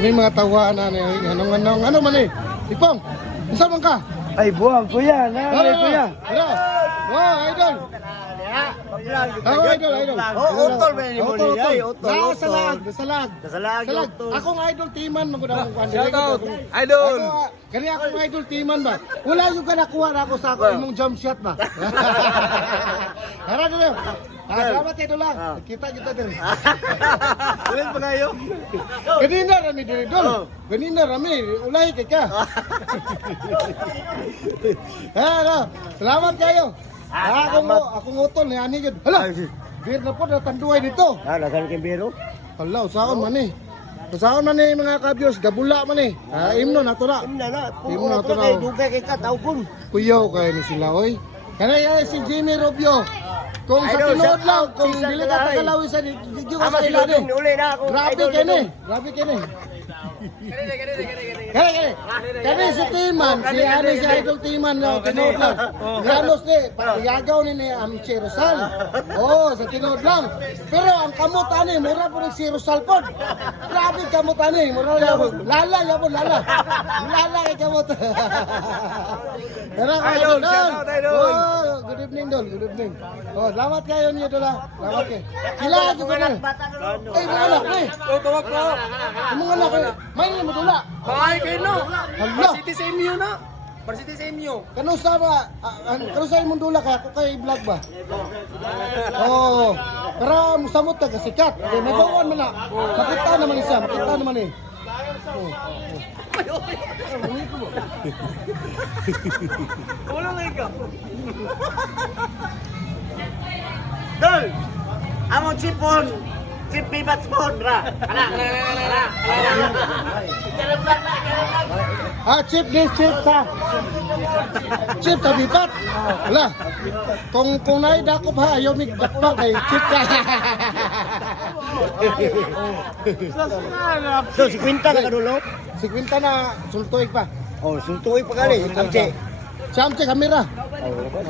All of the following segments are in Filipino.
Kami mga tawaan na ano man eh. Ipong, isa man ka? Ay, buwang kuya, nanay kuya. Ano? Oh, idol. Oh, idol. Utol ba ni mo niya? Utol. Salag. Akong idol teaman maguna akong kanila. Shout out, idol. Kani akong idol teaman ba? Wala yung ka nakuha na ako sa ako imong jump shot ba? Tara dito. Salamat kayo lang. Kita din. Ulit pa kayo? Kanina rami diri dol. Kanina rami ulay kay ka. Salamat kayo. Akong utol ni ani gid. Hala. Bir na po natanduay dito. Nasan kay biro? Hala, usaon man eh. Usaon man eh mga kabyos, gabula man eh. Imno na to na. Imno na to na. Dugay kay ka tawgon. Kuyaw kayo ni sila oy. Kanay si Jimmy Rubio. Kung sa tinood lang, kung dili ka tagalawi sa di ka sa ila ni. Grabe kini. Kani si Timan, si Ani si Idol Timan na tinood lang. Yanos ni, pagiyagaw ni Amche Rosal. Oh, sa tinood lang. Pero ang kamot ani, mura po si Rosal po. Grabe kamot ani, mura yabon. Lala. Lala kay kamot. Idol, shout out, Idol. Oh, good evening Dol, good evening. Oh, salamat kayo niyo Dola. Salamat kayo. Kila ko na. Ay, mga anak ni. Tuwag ko. Mga anak ni. May mo Dola. Ay, kayo no. Hala. Varsity sa inyo na. Varsity sa inyo. Kano sa ba? Kano sa imong Dola kaya ako kay vlog ba? Oh, para musamot ka sikat. Kay may bawon man na. Makita naman isa, makita naman eh. Wala na ikaw. Dol! Among chipon! Chip bibat spon, ra! Chip sa. Chip sa bipat. Wala. Kung naidakop ha, ayaw mig bakbak kay chip ka. So, si Quinta na kadulo? Si Quinta na sultoy pa. Oh, suntuin pa gali. Amche. Samche kamera.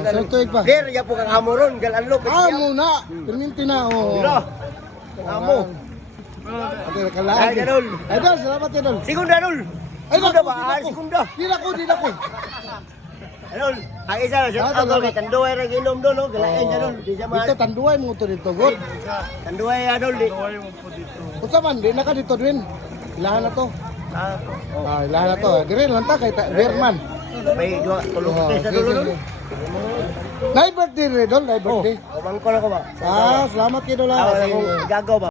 Sultoy pa. Der, ya po kang amoron. Galanlo. Muna. Perminti na. Oh. Dilo. Amo. Okay, kalaan. Ay, Dol. Idol, salamat Idol. Segunda, Dol. Segunda ba? Ah, segunda. Dila ko. Dol, ang isa na siya. Ako kay Tanduay ra ginom Dol. Galain siya Dol. Di siya Dito mahal. tanduay mo to dito, good. Tanduay ya Dol. Unsa man di na ka dito din. Ilahan na to. Ilahan na to. Dire lang ta kay Berman. May dua tulog sa Dol. Night birthday, Redol, night birthday. Bangko na ko ba? Salamat kay Dola. Ako gagaw ba?